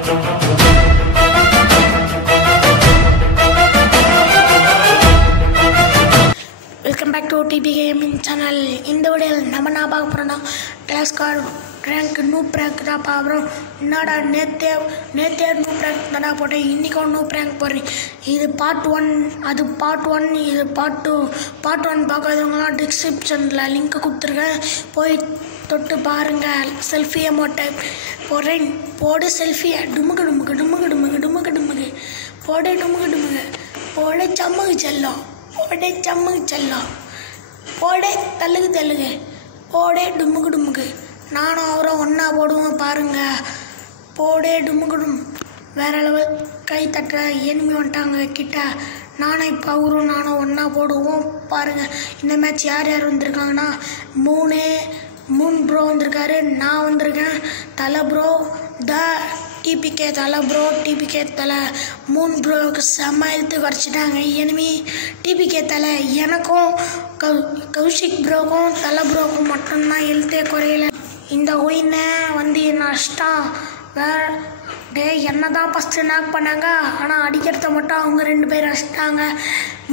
Welcome back to DP gaming channel. இந்த வீடியோவில் நம்ம என்ன பார்க்க போகிறோம்னா class card rank noob rank தான் பார்க்குறோம். என்னடா நேற்றே நூப் ரேங்க் தானே போட்டேன், இன்றைக்கும் நூப் ரேங்க் போடுறேன். இது பார்ட் 1, அது பார்ட் 1, இது பார்ட் 2. பார்ட் 1 பார்க்காதவங்களாம் டிஸ்கிரிப்ஷனில் லிங்க் கொடுத்துருக்கேன், போய் தொட்டு பாருங்கள். செல்ஃபி அமௌண்ட்டை போடுறேன், போடு செல்ஃபியை. டுமுக்கு டுமுக்கு டுமுக்கு டுமுக்கு டுமுக்கு டுமுக்கு போடு, டுமுக்கு டுமுக்கு போடு, சம்முக்கு செல்லும் போடே, சம்முக்கு செல்லம் போடே, தள்ளுகு போடே, டுமுக்கு டுமுக்கு. நானும் அவரும் ஒன்றா போடுவோம் பாருங்கள். போடே, டுமுக்கு டும். வேற அளவு கை தட்டுற எனிமி வந்துட்டாங்க கிட்ட. நானும் இப்போ அவரும் நானும் ஒன்றா போடுவோம் பாருங்கள். இந்த மேட்ச் யார் யார் வந்திருக்காங்கன்னா மூணு ப்ரோ வந்திருக்காரு, நான் வந்திருக்கேன், தலை ப்ரோ, டிபிகே தலை ப்ரோ, டிபிகே தலை. மூணு ப்ரோவுக்கு செம்ம எழுத்து குறைச்சிட்டாங்க எனிமி. டிபிகே தலை எனக்கும் கௌஷிக் ப்ரோக்கும் தலை ப்ரோவுக்கும் மட்டும்தான் எழுத்தே குறையல. இந்த ஒயினை வந்து நஷ்டம். என்ன தான் ஃபஸ்ட்டு நாக் பண்ணாங்க, ஆனால் அடிக்கிறத மட்டும் அவங்க 2 பேர் அடிச்சிட்டாங்க.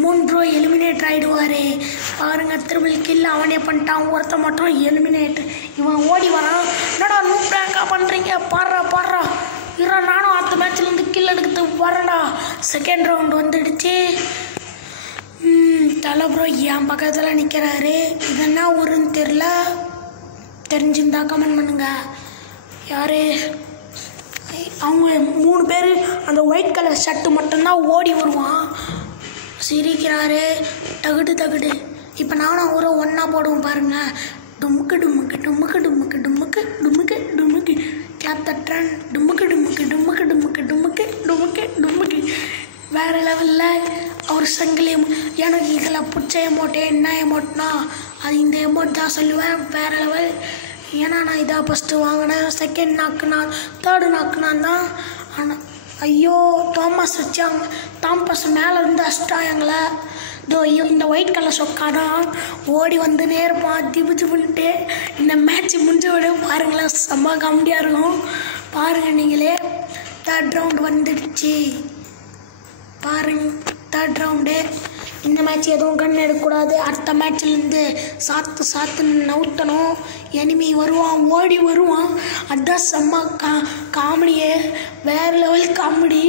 மூணு ப்ரோ எலிமினேட் ஆகிடுவார் பாருங்கள். ட்ரிபிள் கில் அவனே பண்ணிட்டான், ஒருத்த மட்டும் எலிமினேட். இவன் ஓடி வரான், என்னடா நூப் ரேங்காக பண்ணுறீங்க, பாடுறா இரா, நானும் அடுத்த மேட்ச்லேருந்து கில் எடுக்கிறதுக்கு வரேன்டா. செகண்ட் ரவுண்ட் வந்துடுச்சு. தலை ப்ரோ என் பக்கத்தில் நிற்கிறாரு. இது என்ன ஊருன்னு தெரில, தெரிஞ்சிருந்தா கமெண்ட் பண்ணுங்க. யார் அவங்க 3 பேர் அந்த ஒயிட் கலர் ஷர்ட்டு மட்டும்தான் ஓடி வருவான், சிரிக்கிறாரு. தகுடு. இப்போ நானும் அவரும் ஒன்றா போடுவோம் பாருங்கள். டுமுக்கு டுமுக்கு டுமுக்கு டுமுக்கு டுமுக்கு டுமுக்கு டுமுக்கு கிளாப் தட்டுறேன். டுமுக்கு டுமுக்கு டுமுக்கு டுமுக்கு டுமுக்கு டுமுக்கு டுமுக்கு. வேறு லெவலில் அவர் சங்கிலி. எனக்கு இதில் பிடிச்ச எமௌண்ட்டு என்ன எமௌண்ட்னா அது இந்த எமௌண்ட் தான் சொல்லுவேன். வேறு லெவல். ஏன்னா நான் இதாக ஃபஸ்ட்டு வாங்கினேன். செகண்ட் நாக்குனா, தேர்டு நாக்குனா தான். ஆனால் ஐயோ, தாமஸ் வச்சாங்க. தாமஸ் மேலேருந்து அடிச்சிட்டாங்களே. இந்த ஒயிட் கலர் சொக்காதான் ஓடி வந்து நேர்ப்பான் திபுன்ட்டு. இந்த மேட்ச் முடிஞ்ச விட பாருங்களேன், செம்ம காமெடியாக இருக்கும். பாருங்கள் நீங்களே. தேர்ட் ரவுண்டு வந்துடுச்சு பாருங்க. Third round. இந்த மேட்ச் எதுவும் கண் எடுக்கக்கூடாது. அடுத்த மேட்ச்லேருந்து சாத்துன்னு நவுத்தணும். எனிமி வருவான், ஓடி வருவான். அதுதான் செம்ம காமெடியே, வேறு லெவல் காமெடி.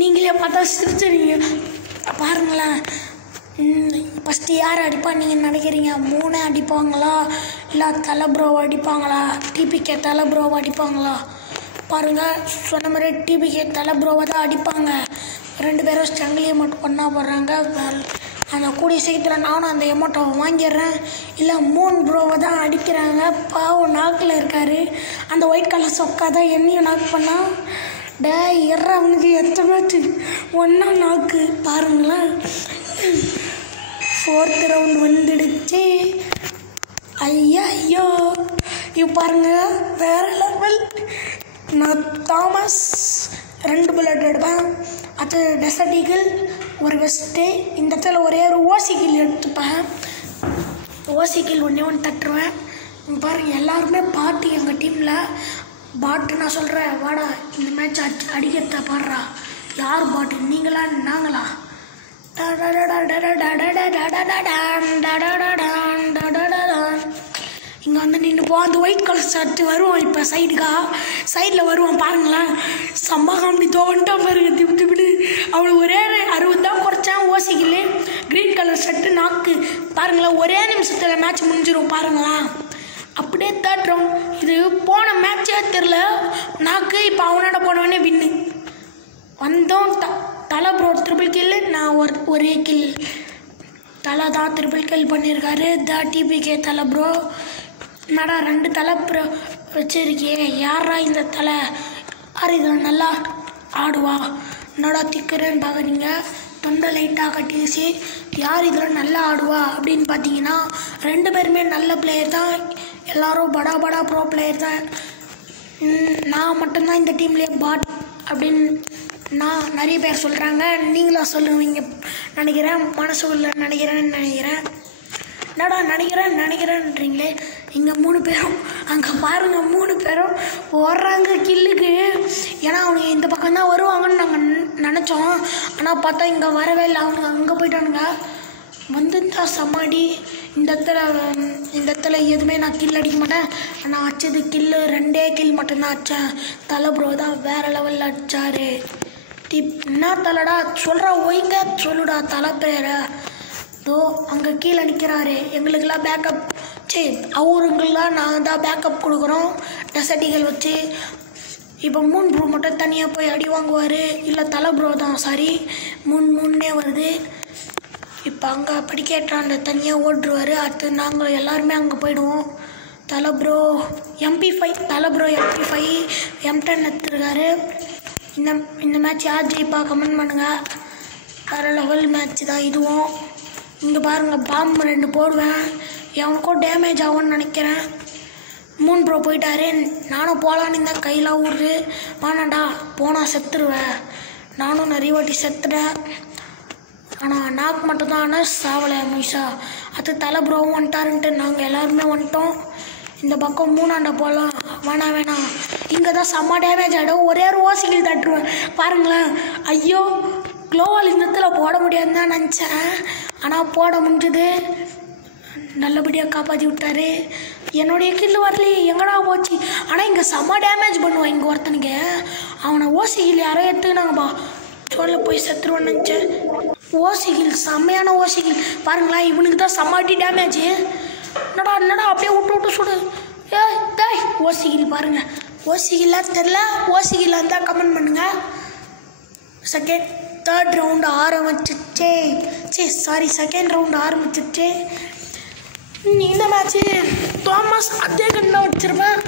நீங்களே பார்த்தா சிரிச்சிருங்க பாருங்களேன். ஃபஸ்ட்டு யார் அடிப்பா நீங்கள் நினைக்கிறீங்க? 3 அடிப்பாங்களா, இல்லை தலை ப்ரோவை அடிப்பாங்களா, டிபிகே தலை ப்ரோவை அடிப்பாங்களா? பாருங்கள், சொன்ன மாதிரி டிபிகே தலை ப்ரோவை தான் அடிப்பாங்க. 2 பேரும் ஸ்டங்கிலி அமௌண்ட் ஒன்றா போடுறாங்க. அந்த கூடிய சீக்கிரம் நானும் அந்த அமௌண்ட்டை வாங்கிடுறேன். இல்லை 3 ப்ரோவை தான் அடிக்கிறாங்க. பாவம் நாக்கில் இருக்கார். அந்த ஒயிட் கலர் சொக்கா தான் என்னையும் நாக் பண்ணால். அவனுக்கு எத்தனை மேட்ச்சு ஒன்றா நாக்கு பாருங்களேன். 4th ரவுண்ட் வந்துடுச்சு. ஐயோ இப்போ பாருங்கள், வேறு லெவல். நான் தாமஸ் 2 புல்லட் எடுப்பேன். அது டெசர்ட் ஈகிள், ஒரு வெஸ்ட்டு. இந்த இடத்துல ஒரே ஒரு ஓசிக்கில் எடுத்துப்பேன். ஓசிக்கில் ஒன்று தட்டுருவேன். பாருங்கள், எல்லாருமே பாட்டு எங்கள் டீமில். பாட்டு நான் சொல்கிறேன், வாடா இந்த மேட்ச் அடிக்கிறத பாடுறா. யார் பாட்டு, நீங்களா நாங்களா? இங்கே வந்து நின்றுப்போம். அந்த ஒயிட் கலர் ஷர்ட்டு வருவான் இப்போ சைடில் வருவான் பாருங்களேன். செம்ம காமெடி தோண்டா பாருங்க. திப்பிட்டு அவனுக்கு ஒரே 60 தான் குறைச்சான். ஓசிக்கல க்ரீன் கலர் ஷர்ட்டு நாக்கு பாருங்களேன். ஒரே நிமிஷத்தில் மேட்ச் முடிஞ்சிடும் பாருங்களேன். அப்படியே தேர்ட் ரவுண்ட். இது போன மேட்சே தெரில நாக்கு. இப்போ அவனோட போனவனே வின்னு வந்தோம். தலை ப்ரோ ட்ரிபிள் கில், நான் ஒரே கில். தலை தான் ட்ரிபிள் கில் பண்ணியிருக்காரு. டிபிகே தலை ப்ரோ. என்னடா 2 தலை ப்ரோ வச்சிருக்கே, யாரா இந்த தலை? யார் இதில் நல்லா ஆடுவா? என்னடா திக்கிறேன்னு பார்க்குறீங்க, தொண்டை லைட்டாக கட்டிடுச்சு. யார் இதில் நல்லா ஆடுவா அப்படின்னு பார்த்தீங்கன்னா 2 பேருமே நல்ல பிளேயர் தான். எல்லோரும் படா ப்ரோ பிளேயர் தான். நான் மட்டும்தான் இந்த டீம்லேயே பாட் அப்படின்னு நான் நிறைய பேர் சொல்கிறாங்க. நீங்களா சொல்லுவீங்க நினைக்கிறேன், மனசுக்குள்ள நினைக்கிறேன். என்னடா நினைக்கிறேன்றீங்களே. இங்கே 3 பேரும், அங்கே பாருங்கள் 3 பேரும் ஓடுறாங்க கில்லுக்கு. ஏன்னா பக்கம் தான் வருவாங்கன்னு நாங்கள் நினச்சோம். ஆனால் பார்த்தா இங்கே வரவே இல்லை. அவங்க அங்கே போயிட்டானுங்க. வந்துட்டா சமாடி. இந்த இடத்துல எதுவுமே நான் கில் அடிக்க மாட்டேன். ஆனால் அடிச்சது கில்லு 2 கில் மட்டும்தான் அடித்தேன். தலை ப்ரோ தான் வேறு லெவலில் அடித்தார். என்ன தலைடா சொல்கிறா ஒய்ங்க சொல்லுடா தலை பேரை. இதோ அங்கே கீழே நிற்கிறாரு. எங்களுக்கெல்லாம் பேக்கப் அவருங்கெல்லாம் நாங்கள் தான் பேக்கப் கொடுக்குறோம் டெசர்ட்டிகள் வச்சு. இப்போ மூன் ப்ரோ மட்டும் தனியாக போய் அடி வாங்குவார். இல்லை தலை ப்ரோ தான் சாரி முன்னே வருது. இப்போ அங்கே படிக்கேட்டாண்ட தனியாக ஓட்டுருவார். அடுத்து நாங்கள் எல்லாருமே அங்கே போயிடுவோம். தலை ப்ரோ MP5 தலை ப்ரோ MP5 M10 எடுத்துருக்காரு. இந்த மேட்ச் யார் ஜெயிப்பா கமெண்ட் பண்ணுங்கள். வேறு லெவல் மேட்ச் தான் இதுவும். இங்கே பாருங்கள் பாம்பு 2 போடுவேன். எவனுக்கும் டேமேஜ் ஆகும்னு நினைக்கிறேன். மூன் ப்ரோ போயிட்டாரு. நானும் போகலான்னு தான் கையெல்லாம் ஊடுது. வானாண்டா போனால் செத்துருவேன். நானும் நிறைய வாட்டி செத்துட்டேன். ஆனால் நாக்கு மட்டும்தான் ஆனால் சாவலை முயசா. அது தலை ப்ரோவும் வந்துட்டாருன்ட்டு நாங்கள் எல்லாருமே வந்துட்டோம். இந்த பக்கம் மூணாண்டா போகலாம். வேணாம் இங்கே தான் செம்ம டேமேஜ் ஆகிடும். ஒரே ஒரு ஓசிகள் தட்டுருவேன் பாருங்களேன். ஐயோ க்ளோவால் இந்த இடத்துல போட முடியாதுன்னு தான் நினச்சேன். ஆனால் போட முடிஞ்சது. நல்லபடியாக காப்பாற்றி விட்டார். என்னுடைய கில்லு வரலையே எங்கடா போச்சு. ஆனால் இங்கே செம்ம டேமேஜ் பண்ணுவான் இங்கே ஒருத்தனுக்கு. அவனை ஓசிகள் யாரோ எடுத்துக்கினாங்கப்பா. சொல்ல போய் செத்துருவேன்னு நினச்சேன். ஓசிகள் செம்மையான ஓசிகள் பாருங்களேன். இவனுக்கு தான் செம்மாட்டி டேமேஜ். என்னடா அப்படியே விட்டு சுடு. டேய் ஓசிகள் பாருங்கள். ஓசிகளாக தெரில. ஓசிகளாக இருந்தால் கமெண்ட் பண்ணுங்கள். தேர்ட் ரவுண்டு ஆரம்பிச்சிச்சு. செகண்ட் ரவுண்டு ஆரம்பிச்சிச்சு. இந்த மேட்ச்சு தாமஸ் அதே கண்ணா வச்சுருப்பேன்.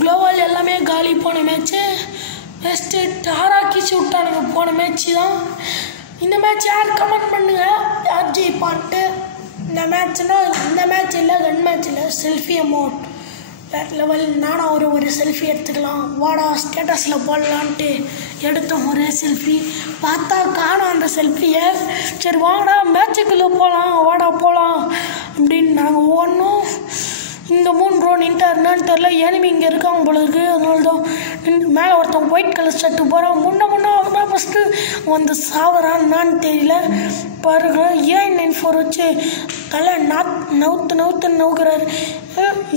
க்ளோவால் எல்லாமே காலி போன மேட்ச்சு. ஃபஸ்ட்டு டாராக்கிச்சு விட்டானுங்க போன மேட்ச்சு தான். இந்த மேட்ச் யார் கமெண்ட் பண்ணுங்கள் யார் ஜெயிப்பான்ட்டு. இந்த மேட்ச் இல்லை கன் மேட்ச் இல்லை செல்ஃபி அமௌண்ட் வேறு லெவல். நானும் ஒரு செல்ஃபி எடுத்துக்கலாம் வாடா ஸ்டேட்டஸில் போடலான்ட்டு எடுத்தோம் ஒரே செல்ஃபி. பார்த்தா காணும் அந்த செல்ஃபியை. சரி வாடா மேட்சுக்குள்ளே போகலாம் அப்படின்னு நாங்கள் ஓடணும். இந்த மூணு ப்ரோ நின்ட்டாருன்னு தெரில. எனிமி இங்கே இருக்காங்க போல இருக்குது. அதனால தான் மேலே ஒருத்தன் ஒயிட் கலர் ஷர்ட்டு போகிறான். முன்ன அவன் தான் ஃபஸ்ட்டு வந்து சாவறான்னு தெரியல. பாருங்க A94 வச்சு தலை நவுக்கிறாரு.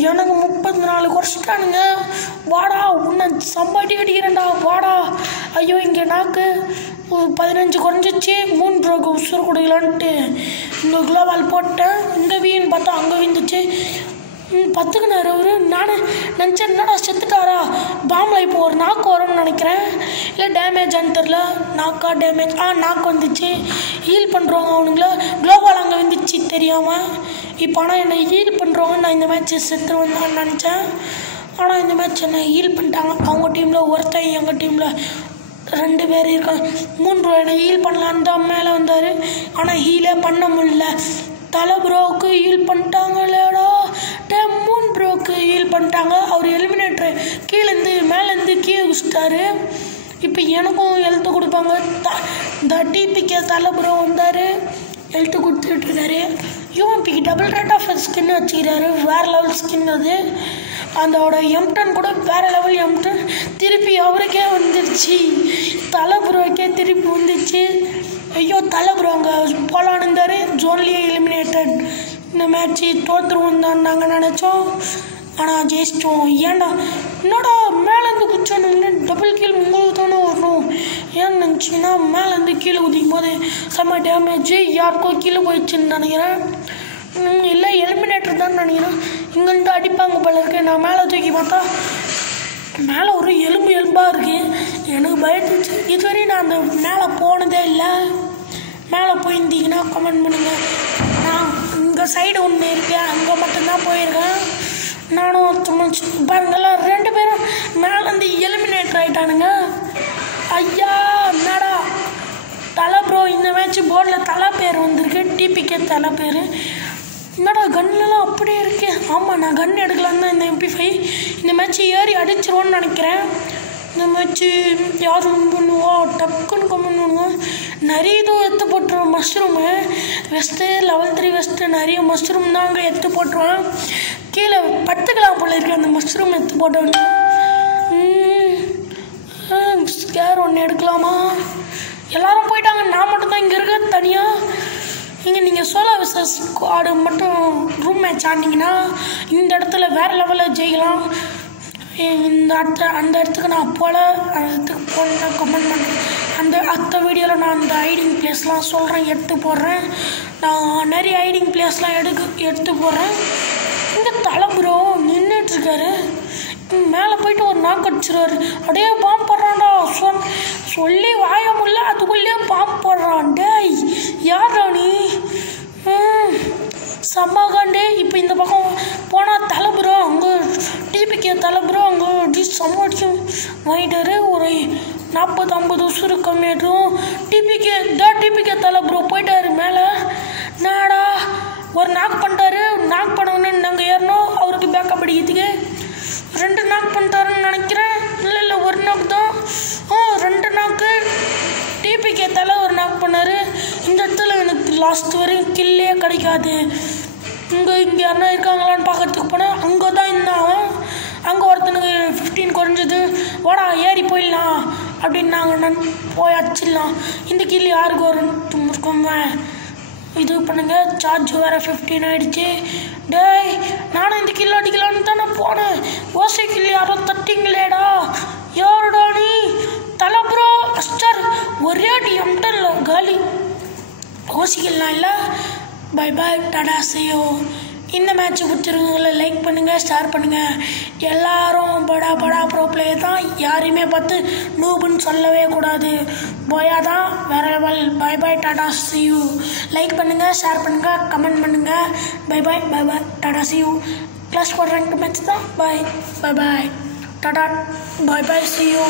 எனக்கு 34 குறைச்சிட்டானுங்க. வாடா உன்னை சம்பாட்டி அடிக்கிறேன்டா வாடா. ஐயோ இங்கே நாக்கு 15 குறைஞ்சிச்சு. மூணு ப்ரோக்கு உசுறு கொடுக்கலான்ட்டு இங்கே க்ளோவால் போட்டேன். இந்த வீன்னு பார்த்தா அங்கே விந்துச்சு. 10க்குனாரு அவரு. நான் நினச்சேன் என்னடா செத்துட்டாரா பாம்பில் இப்போ ஒரு நாக்கு வரும்னு நினைக்கிறேன். இல்லை டேமேஜான்னு தெரில. நாக்கா டேமேஜ் நாக்கு வந்துச்சு. ஹீல் பண்ணுறவங்க அவனுங்கள க்ளோவால் அங்கே வந்துச்சு தெரியாமல். இப்போ ஆனால் என்னை ஹீல் பண்ணுறவங்க நான் இந்த மேட்ச்சு செத்துருவேன் நினச்சேன். ஆனால் இந்த மேட்ச் என்னை ஹீல் பண்ணிட்டாங்க. அவங்க டீமில் ஒருத்தன் எங்கள் டீமில் 2 பேர் இருக்காங்க. மூணு ப்ரோ என்னை ஹீல் பண்ணலான்னு தான் மேலே வந்தார். ஆனால் ஹீலே பண்ண முடியல. தலை ப்ரோவுக்கு ஹீல் பண்ணிட்டாங்களேடா. மூணு ப்ரோவுக்கு ஹீல் பண்ணிட்டாங்க. அவர் எலிமினேட்டர் மேலேருந்து கீழே குடிச்சிட்டாரு. இப்போ எனக்கும் ஹெல்த்து கொடுப்பாங்க. இந்த டிபிக்கு தலை ப்ரோ வந்தார் ஹெல்த்து கொடுத்துட்ருக்காரு. யூஎம்பிக்கு டபுள் ரேட் ஆஃப் ஸ்கின் வச்சுக்கிறாரு. வேறு லெவல் ஸ்கின் அது. அதோட M10 கூட வேறு லெவல் M10 திருப்பி அவருக்கே வந்துடுச்சு. தலை ப்ரோவுக்கே திருப்பி வந்துடுச்சு. ஐயோ தலை ப்ரோ அங்கே போலான்னு இருந்தார். ஜோன்லேயே எலிமினேட்டட். இந்த மேட்ச்சு தோற்றுருவோம் தான் நாங்கள் நினச்சோம். ஆனால் ஜெயிச்சிட்டோம். ஏன்டா என்னடா மேலேருந்து குதிச்சோன்னு டபுள் கீழ் உங்களுக்கு தானே வரணும். ஏன்னு நினச்சிங்கன்னா மேலேருந்து கீழே குதிக்கும் போது செம்ம டேமேஜ். யாருக்கோ கீழே போயிடுச்சுன்னு நினைக்கிறேன். இல்லை எலிமினேட்டர் தான் நினைக்கிறேன். இங்கேருந்து அடிப்பாங்க போல இருக்கு. நான் மேலே தூக்கி பார்த்தா மேலே ஒரு எலும்பாக இருக்குது. எனக்கு பயந்துச்சு. இதுவரையும் நான் அந்த மேலே போனதே இல்லை. மேலே போயிருந்தீங்கன்னா கமெண்ட் பண்ணுங்கள். நான் இங்கே சைடு ஒன்று இருக்கேன் அங்கே மட்டும்தான் போயிருக்கேன். நானும் பாருங்கள்லாம் 2 பேரும் மேலேருந்து எலிமினேட்டர் ஆகிட்டானுங்க. ஐயா என்னடா தலை ப்ரோ இந்த மேட்ச்சு போர்டில் தலை பேர் வந்திருக்கு. டிபிக்கே தலை பேர். என்னடா கன்லாம் அப்படியே இருக்கு. ஆமாம் நான் கன் எடுக்கலான்னு தான் இந்த MP5. இந்த மேட்ச்சு ஏறி அடிச்சிருவோன்னு நினைக்கிறேன். இந்த மேட்ச்சு யார் வின் பண்ணுவா டக்குன்னு கமெண்ட் பண்ணுவோம். நிறைய இதுவும் எடுத்து போட்டுருவோம். மஷ்ரூமு வெஸ்ட்டு level 3 வெஸ்ட்டு நிறைய மஷ்ரூம் தான் அங்கே எடுத்து போட்டுருவேன். கீழே படுத்துக்கலாம் போல இருக்கு அந்த மஷ்ரூம் எடுத்து போட்டோன்னு. ஒன்று எடுக்கலாமா? எல்லாரும் போயிட்டாங்க, நான் மட்டும்தான் இங்கே இருக்க தனியாக. இங்கே நீங்கள் சோலோ விசஸ் ஸ்குவாடு மட்டும் ரூம் மேட்ச் ஆடினீங்கன்னா இந்த இடத்துல வேறு லெவலில் ஜெயிக்கலாம். அந்த இடத்துக்கு நான் போகல, அந்த இடத்துக்கு போன கமெண்ட் பண்ணுறேன். அடுத்த வீடியோவில் நான் அந்த ஹைடிங் பிளேஸ்லாம் சொல்கிறேன், எடுத்து போடுறேன். நான் நிறைய ஹைடிங் பிளேஸ்லாம் எடுத்து போடுறேன். இங்கே தலை ப்ரோ நின்றுட்டுருக்காரு, மேலே போயிட்டு ஒரு நாக்கு அடிச்சிருவாரு. அப்படியே பாம்பு போடுறான்டா, சொல்லி வாய முடியல, அதுக்குள்ளேயே பாம்பு போடுறான். டேய் யாரா நீ? செம்மாகாண்டே. இப்போ இந்த பக்கம் போனால் தலை ப்ரோ அங்கே டிபிகே தலை ப்ரோ அங்கே செம்ம அடிக்கும் வாங்கிட்டாரு. ஒரு 40-50 உசுறு கம்மியாட்டும். டிபிகே தலை ப்ரோ போயிட்டாரு மேலே. நாடா ஒரு நாக் பண்ணிட்டாரு. நாக் பண்ணணுன்னு நாங்கள் ஏறணும் அவருக்கு பேக்கப் அடிக்கிறதுக்கு. 2 நாக் பண்ணிட்டாருன்னு நினைக்கிறேன். இல்லை ஒரு நாக் தான். 2 நாக்கு. டிபிகே தலை ஒரு நாக் பண்ணார். இந்த இடத்துல எனக்கு லாஸ்ட் வரையும் கில்லே கிடைக்காது. இங்கே யாருன்னா இருக்காங்களான்னு பார்க்கறதுக்கு போனேன். அங்கே தான் இருந்தான். அங்கே ஒருத்தனுக்கு 15 குறைஞ்சது. வாடா ஏறி போயிடலாம் அப்படின்னு நான் போய் அடிச்சிடலாம். இந்த கில் யாருக்கு வரும்னு இருக்கோங்க. இது பண்ணுங்கள். சார்ஜ் வேறு 15 ஆகிடுச்சு. டேய் நானும் இந்த கில் அடிக்கலான்னு தானே போனேன். ஓசை கில் யாரோ தட்டிங்களேடா. யாருடா நீ? தலை ப்ரோ அஸ்டர் ஒரே அடி எம்டல்ல காலி. ஓசிக்கலாம் இல்லை. பை பாய், டாடா செய்யோ. இந்த மேட்ச் பிடிச்சிருக்கவங்கள லைக் பண்ணுங்கள், ஷேர் பண்ணுங்கள். எல்லாரும் படா ப்ரோ பிளேயர் தான். யாரையுமே பார்த்து நூபுன்னு சொல்லவே கூடாது. போயா தான் வேறு லெவல். பை பாய், டாடா செய்யூ. லைக் பண்ணுங்கள், ஷேர் பண்ணுங்கள், கமெண்ட் பண்ணுங்கள். பை பாய் டாடா செய்யூ. கிளாஸ் 4 ரேங்க் மேட்ச் தான். பாய் டாடா பை பாய் செய்யூ.